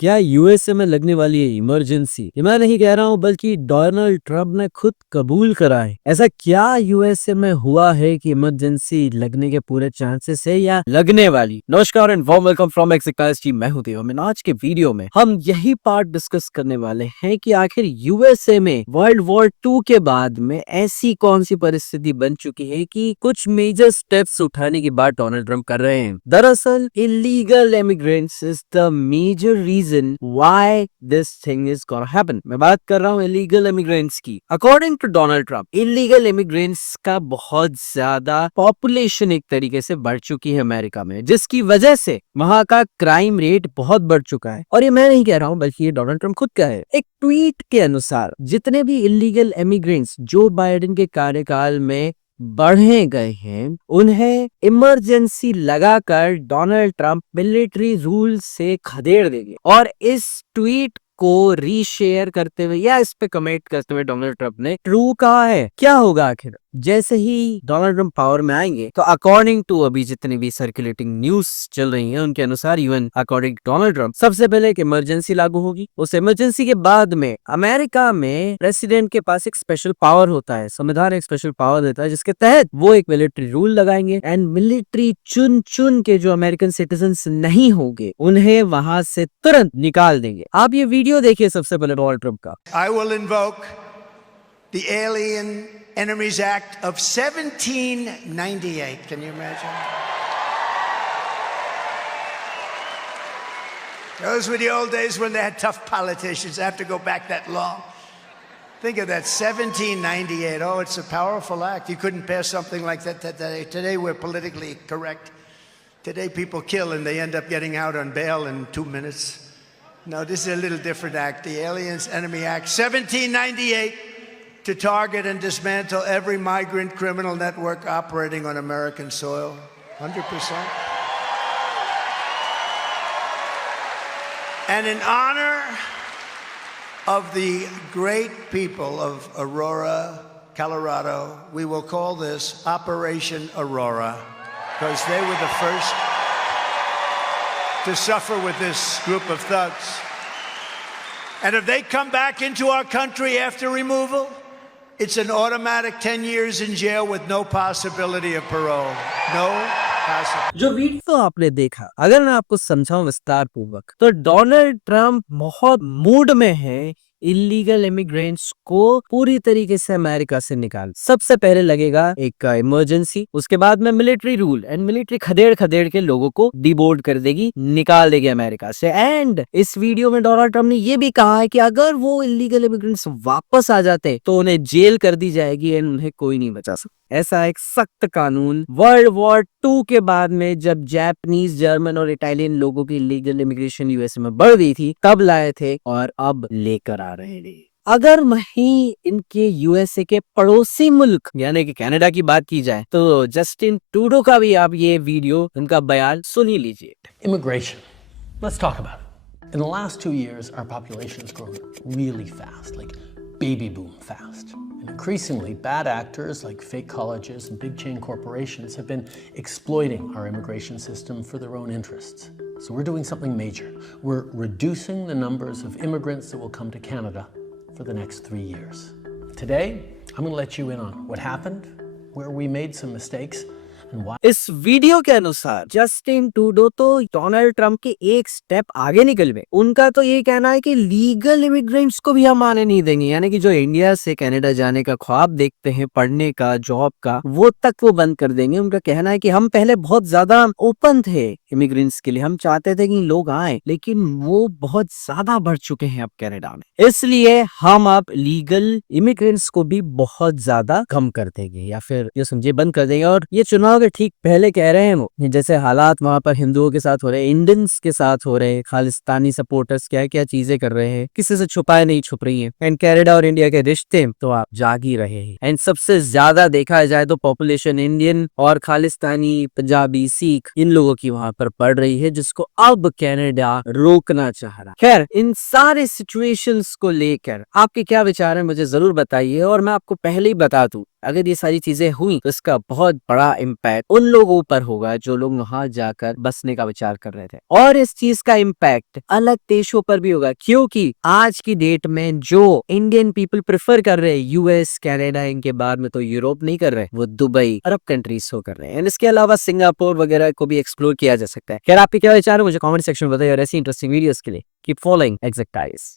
क्या यूएसए में लगने वाली है इमरजेंसी? ये मैं नहीं कह रहा हूँ बल्कि डोनाल्ड ट्रंप ने खुद कबूल करा है। ऐसा क्या यूएसए में हुआ है कि इमरजेंसी लगने के पूरे चांसेस है या लगने वाली? नमस्कार एंड वार्म वेलकम फ्रॉम एक्सिक्लास टीम। मैं हूं देव। आज के वीडियो में हम यही पार्ट डिस्कस करने वाले हैं कि आखिर यूएसए में वर्ल्ड वॉर 2 के बाद में ऐसी कौन सी परिस्थिति बन चुकी है कि कुछ मेजर स्टेप्स उठाने की बात डोनाल्ड ट्रंप कर रहे हैं। दरअसल illegal immigrants is the major reason why this thing is gonna happen। मैं बात कर रहा हूँ इलीगल इमिग्रेंट्स की। According to Donald Trump, illegal immigrants का बहुत ज्यादा पॉपुलेशन एक तरीके से बढ़ चुकी है अमेरिका में, जिसकी वजह से वहां का क्राइम रेट बहुत बढ़ चुका है। और ये मैं नहीं कह रहा हूँ बल्कि ये डोनाल्ड ट्रंप खुद का है। एक ट्वीट के अनुसार जितने भी इलीगल इमिग्रेंट्स जो बाइडेन के कार्यकाल में बढ़े गए हैं, उन्हें इमरजेंसी लगाकर डोनाल्ड ट्रंप मिलिट्री रूल से खदेड़ देंगे। और इस ट्वीट को रीशेयर करते हुए या इस पे कमेंट करते हुए डोनाल्ड ट्रंप ने ट्रू कहा है। क्या होगा आखिर जैसे ही डोनाल्ड ट्रंप पावर में आएंगे? तो अकॉर्डिंग टू अभी जितनी भी सर्कुलेटिंग न्यूज चल रही है उनके अनुसार, even according to Donald Trump, सबसे पहले एक इमरजेंसी लागू होगी। उस इमरजेंसी के बाद में अमेरिका में प्रेसिडेंट के पास एक स्पेशल पावर होता है, संविधान एक स्पेशल पावर देता है, जिसके तहत वो एक मिलिट्री रूल लगाएंगे एंड मिलिट्री चुन चुन के जो अमेरिकन सिटीजन नहीं होंगे उन्हें वहां से तुरंत निकाल देंगे। आप ये वीडियो देखिए सबसे पहले डोनाल्ड ट्रंप का। I will invoke the Alien Enemies Act of 1798. Can you imagine? Those were the old days when they had tough politicians. I have to go back that long. Think of that, 1798. Oh, it's a powerful act. You couldn't pass something like that today. Today we're politically correct. Today people kill and they end up getting out on bail in 2 minutes. No, this is a little different act. The Aliens Enemy Act, 1798, to target and dismantle every migrant criminal network operating on American soil. 100%. And in honor of the great people of Aurora, Colorado, we will call this Operation Aurora, because they were the first to suffer with this group of thugs. And if they come back into our country after removal, it's an automatic 10 years in jail with no possibility of parole. No possibility. जो video आपने देखा, अगर मैं आपको समझाऊं विस्तार पूर्वक, तो डोनाल्ड ट्रंप बहुत मूड में है इलीगल इमिग्रेंट्स को पूरी तरीके से अमेरिका से निकाल। सबसे पहले लगेगा एक इमरजेंसी, उसके बाद में मिलिट्री रूल एंड मिलिट्री खदेड़ खदेड़ के लोगों को डिबोर्ड कर देगी, निकाल देगी अमेरिका से। एंड इस वीडियो में डोनाल्ड ट्रंप ने ये भी कहा है कि अगर वो इलीगल इमिग्रेंट्स वापस आ जाते तो उन्हें जेल कर दी जाएगी एंड उन्हें कोई नहीं बचा सकता। ऐसा एक सख्त कानून वर्ल्ड वॉर 2 के बाद में जब जापानीज, जर्मन और इटालियन लोगों की लीगल इमिग्रेशन यूएसए में बढ़ गई थी, तब लाए थे और अब लेकर आ रहे हैं। अगर वहीं इनके यूएसए के पड़ोसी मुल्क यानी कि कनाडा की बात की जाए तो जस्टिन ट्रूडो का भी आप ये वीडियो, उनका बयान सुन ही लीजिए। Immigration. Let's talk about it. In the last 2 years, our population has grown really fast, like baby boom fast. And increasingly, bad actors like fake colleges and big chain corporations have been exploiting our immigration system for their own interests. So we're doing something major. We're reducing the numbers of immigrants that will come to Canada for the next 3 years. Today, I'm going to let you in on what happened, where we made some mistakes, and why. इस video के अनुसार Justin Trudeau तो Donald Trump के एक step आगे निकल गए। उनका तो ये कहना है कि लीगल इमिग्रेंट्स को भी हम आने नहीं देंगे, यानी कि जो इंडिया से कनाडा जाने का ख्वाब देखते हैं, पढ़ने का, जॉब का, वो तक वो बंद कर देंगे। उनका कहना है कि हम पहले बहुत ज्यादा ओपन थे इमिग्रेंट्स के लिए, हम चाहते थे कि लोग आए, लेकिन वो बहुत ज्यादा बढ़ चुके हैं अब कनाडा में, इसलिए हम अब लीगल इमिग्रेंट्स को भी बहुत ज्यादा कम कर देंगे या फिर ये समझिए बंद कर देंगे। और ये चुनाव के ठीक पहले कह रहे हैं वो, जैसे हालात वहां पर हिंदुओं के साथ हो रहे हैं, इंडियंस के साथ हो रहे हैं, खालिस्तानी सपोर्टर्स क्या क्या चीजें कर रहे हैं, किसी से छुपाए नहीं छुप रही हैं। एंड कनाडा और इंडिया के रिश्ते तो आप जाग ही रहे हैं। एंड सबसे ज्यादा देखा जाए तो पॉपुलेशन इंडियन और खालिस्तानी, पंजाबी, सिख, इन लोगों की वहां पर बढ़ रही है, जिसको अब कनाडा रोकना चाह रहा। खैर, इन सारे सिचुएशंस को लेकर आपके क्या विचार है मुझे जरूर बताइए। और मैं आपको पहले ही बता दूं अगर ये सारी चीजें हुई तो इसका बहुत बड़ा इम्पैक्ट उन लोगों पर होगा जो लोग वहां जाकर बसने का विचार कर रहे थे, और इस चीज का इम्पैक्ट अलग देशों पर भी होगा, क्योंकि आज की डेट में जो इंडियन पीपल प्रेफर कर रहे हैं यूएस कनाडा, इनके बाद में तो यूरोप नहीं कर रहे, वो दुबई अरब कंट्रीज शो कर रहे हैं, एंड इसके अलावा सिंगापुर वगैरह को भी एक्सप्लोर किया जा सकता है। खैर आपके क्या विचार है मुझे कमेंट सेक्शन में बताइए, और ऐसी इंटरेस्टिंग वीडियोस के लिए कीप फॉलोइंग एग्जैक्ट आइज।